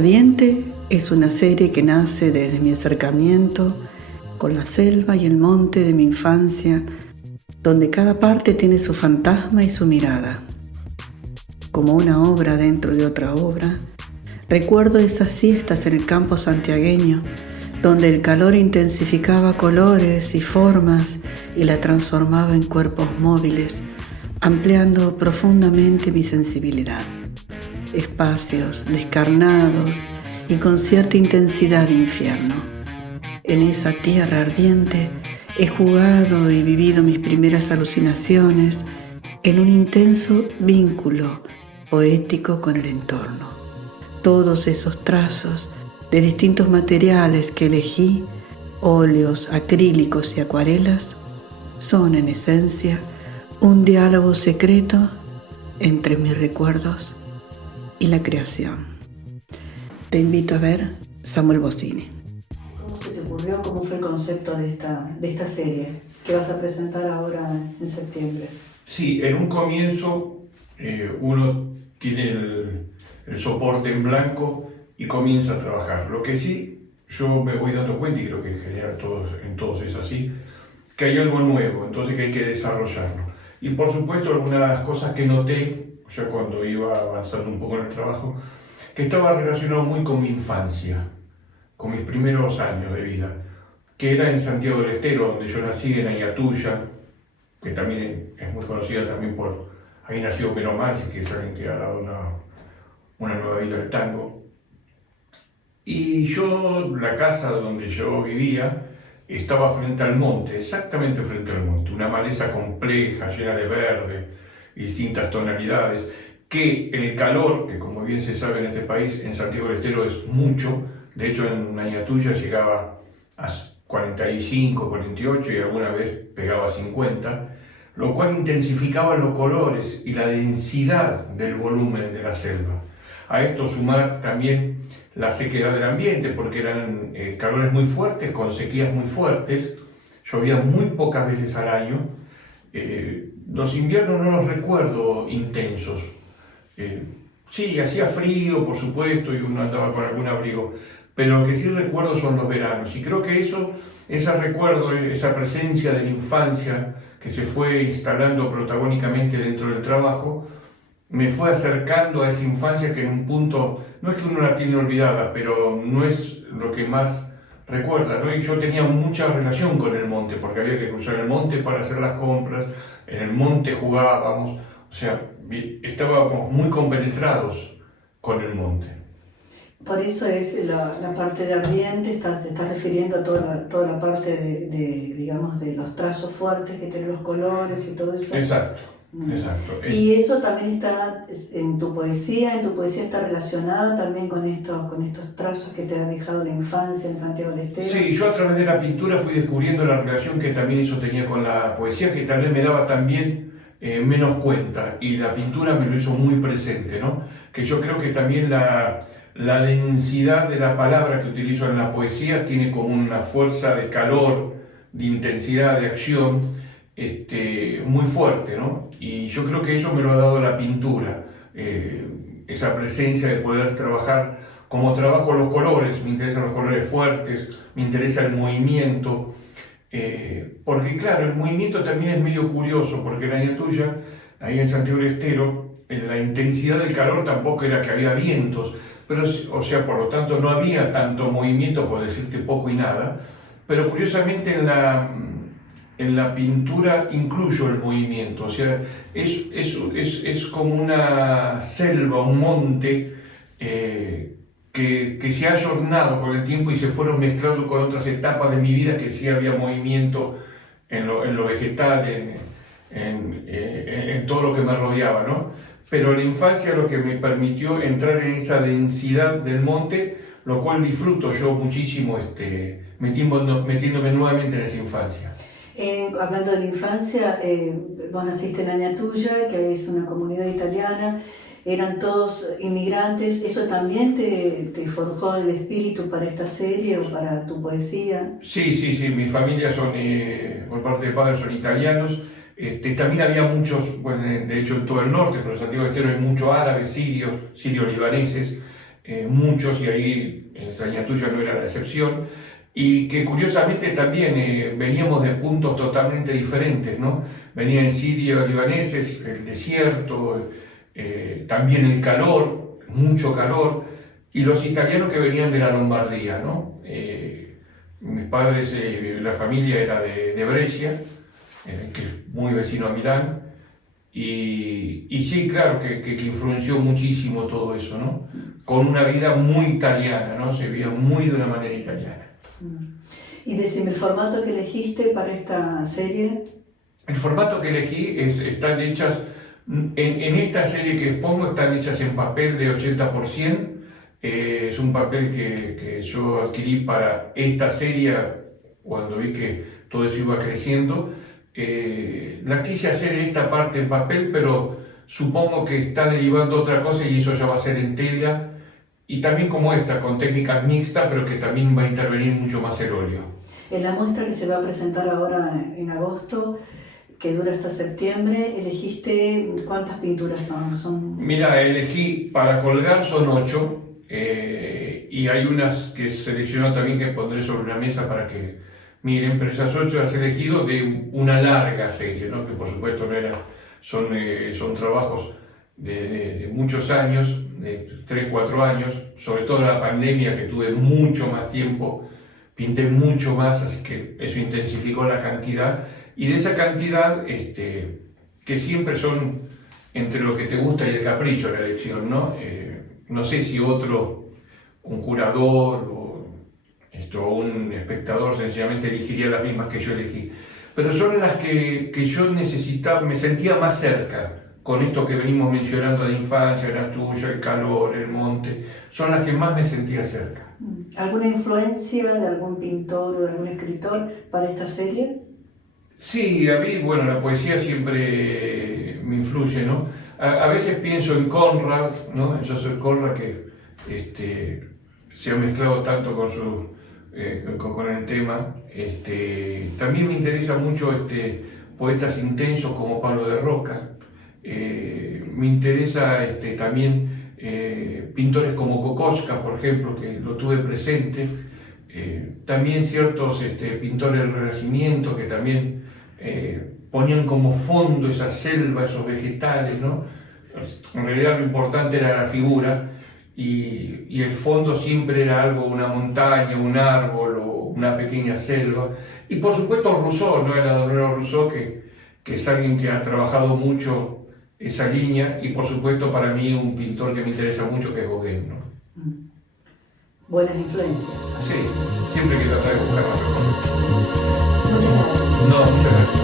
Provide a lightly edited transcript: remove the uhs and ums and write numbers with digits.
Ardiente es una serie que nace desde mi acercamiento con la selva y el monte de mi infancia, donde cada parte tiene su fantasma y su mirada. Como una obra dentro de otra obra, recuerdo esas siestas en el campo santiagueño, donde el calor intensificaba colores y formas y la transformaba en cuerpos móviles, ampliando profundamente mi sensibilidad. Espacios descarnados y con cierta intensidad de infierno. En esa tierra ardiente he jugado y vivido mis primeras alucinaciones en un intenso vínculo poético con el entorno. Todos esos trazos de distintos materiales que elegí, óleos, acrílicos y acuarelas, son en esencia un diálogo secreto entre mis recuerdos y la creación. Te invito a ver Samuel Bossini. ¿Cómo se te ocurrió? ¿Cómo fue el concepto de esta serie que vas a presentar ahora en septiembre? Sí, en un comienzo uno tiene el soporte en blanco y comienza a trabajar. Lo que sí, yo me voy dando cuenta, y creo que en general en todos es así, que hay algo nuevo, entonces que hay que desarrollarlo. Y por supuesto, algunas de las cosas que noté, ya cuando iba avanzando un poco en el trabajo, que estaba relacionado muy con mi infancia, con mis primeros años de vida, que era en Santiago del Estero, donde yo nací, en Ayatuya, que también es muy conocida también por, ahí nació Pero Mansi, que es alguien que ha dado una nueva vida al tango. Y la casa donde yo vivía, estaba frente al monte, exactamente frente al monte, una maleza compleja, llena de verde y distintas tonalidades, que en el calor, que como bien se sabe en este país, en Santiago del Estero es mucho, de hecho en Ayatuya llegaba a 45, 48 y alguna vez pegaba a 50, lo cual intensificaba los colores y la densidad del volumen de la selva. A esto sumar también la sequedad del ambiente, porque eran calores muy fuertes, con sequías muy fuertes, llovía muy pocas veces al año. Los inviernos no los recuerdo intensos. Sí, hacía frío, por supuesto, y uno andaba con algún abrigo, pero lo que sí recuerdo son los veranos. Y creo que ese recuerdo, esa presencia de la infancia que se fue instalando protagónicamente dentro del trabajo, me fue acercando a esa infancia que en un punto, no es que uno la tiene olvidada, pero no es lo que más recuerda, ¿no? Y yo tenía mucha relación con el monte, porque había que cruzar el monte para hacer las compras, en el monte jugábamos, o sea, estábamos muy compenetrados con el monte. Por eso es la parte de ardiente, te estás refiriendo a toda la parte digamos, de los trazos fuertes que tienen los colores y todo eso. Exacto. Exacto. Y eso también está en tu poesía está relacionada también con estos trazos que te ha dejado la infancia en Santiago del Estero. Sí, yo a través de la pintura fui descubriendo la relación que también eso tenía con la poesía, que tal vez me daba también menos cuenta, y la pintura me lo hizo muy presente, ¿no? Que yo creo que también la densidad de la palabra que utilizo en la poesía tiene como una fuerza de calor, de intensidad, de acción, muy fuerte, ¿no? Y yo creo que eso me lo ha dado la pintura, esa presencia de poder trabajar como trabajo los colores. Me interesan los colores fuertes, me interesa el movimiento, porque claro, el movimiento también es medio curioso, porque en Ayatuya, ahí en Santiago del Estero, la intensidad del calor tampoco era que había vientos, pero, o sea, por lo tanto no había tanto movimiento, por decirte poco y nada, pero curiosamente en la pintura incluyo el movimiento, o sea, es como una selva, un monte que se ha ayornado con el tiempo y se fueron mezclando con otras etapas de mi vida, que sí había movimiento en lo vegetal, en todo lo que me rodeaba, ¿no? Pero la infancia lo que me permitió entrar en esa densidad del monte, lo cual disfruto yo muchísimo, metiéndome nuevamente en esa infancia. Hablando de la infancia, vos naciste en Ayatuya, que es una comunidad italiana, eran todos inmigrantes. ¿Eso también te forjó el espíritu para esta serie o para tu poesía? Sí, mi familia por parte de padre son italianos. También había muchos, bueno, de hecho en todo el norte, pero en Santiago del Estero hay muchos árabes, sirios, sirio-libaneses, muchos, y ahí en Zañatuya no era la excepción, y que curiosamente también veníamos de puntos totalmente diferentes, ¿no? Venían sirios libaneses, el desierto, también el calor, mucho calor, y los italianos que venían de la Lombardía, ¿no? Mis padres, la familia era de Brescia, que es muy vecino a Milán, y sí, claro, que influenció muchísimo todo eso, ¿no? Con una vida muy italiana, ¿no? Se vivía muy de una manera italiana. Y decime, ¿el formato que elegiste para esta serie? El formato que elegí están hechas, en esta serie que expongo, están hechas en papel de 80%. Es un papel que yo adquirí para esta serie cuando vi que todo eso iba creciendo. La quise hacer esta parte en papel, pero supongo que está derivando otra cosa y eso ya va a ser en tela. Y también como esta, con técnicas mixtas, pero que también va a intervenir mucho más el óleo. En la muestra que se va a presentar ahora en agosto, que dura hasta septiembre, ¿elegiste cuántas pinturas son? Mira, elegí para colgar son 8, y hay unas que selecciono también que pondré sobre una mesa para que miren, pero esas 8 las he elegido de una larga serie, ¿no? Que por supuesto no eran, son trabajos de muchos años, de 3-4 años, sobre todo en la pandemia que tuve mucho más tiempo, pinté mucho más, así que eso intensificó la cantidad, y de esa cantidad, que siempre son entre lo que te gusta y el capricho la elección, ¿no? No sé si un curador o un espectador sencillamente elegiría las mismas que yo elegí, pero son las que yo necesitaba, me sentía más cerca, con esto que venimos mencionando de infancia, la tuya, el calor, el monte, son las que más me sentía cerca. ¿Alguna influencia de algún pintor o de algún escritor para esta serie? Sí, a mí, bueno, la poesía siempre me influye, ¿no? A veces pienso en Conrad, ¿no? En Joseph Conrad, que se ha mezclado tanto con el tema. También me interesa mucho poetas intensos como Pablo de Roca. Me interesa también pintores como Kokoschka, por ejemplo, que lo tuve presente. También ciertos pintores del Renacimiento que también ponían como fondo esa selva, esos vegetales, ¿no? En realidad lo importante era la figura y el fondo siempre era algo, una montaña, un árbol o una pequeña selva. Y por supuesto Rousseau, ¿no? El Adorno Rousseau, que es alguien que ha trabajado mucho esa línea, y por supuesto para mí un pintor que me interesa mucho, que es Gauguin, ¿no? Buenas influencias. Sí, siempre que tratar de buscar la mejor. Muchas gracias. No, muchas gracias.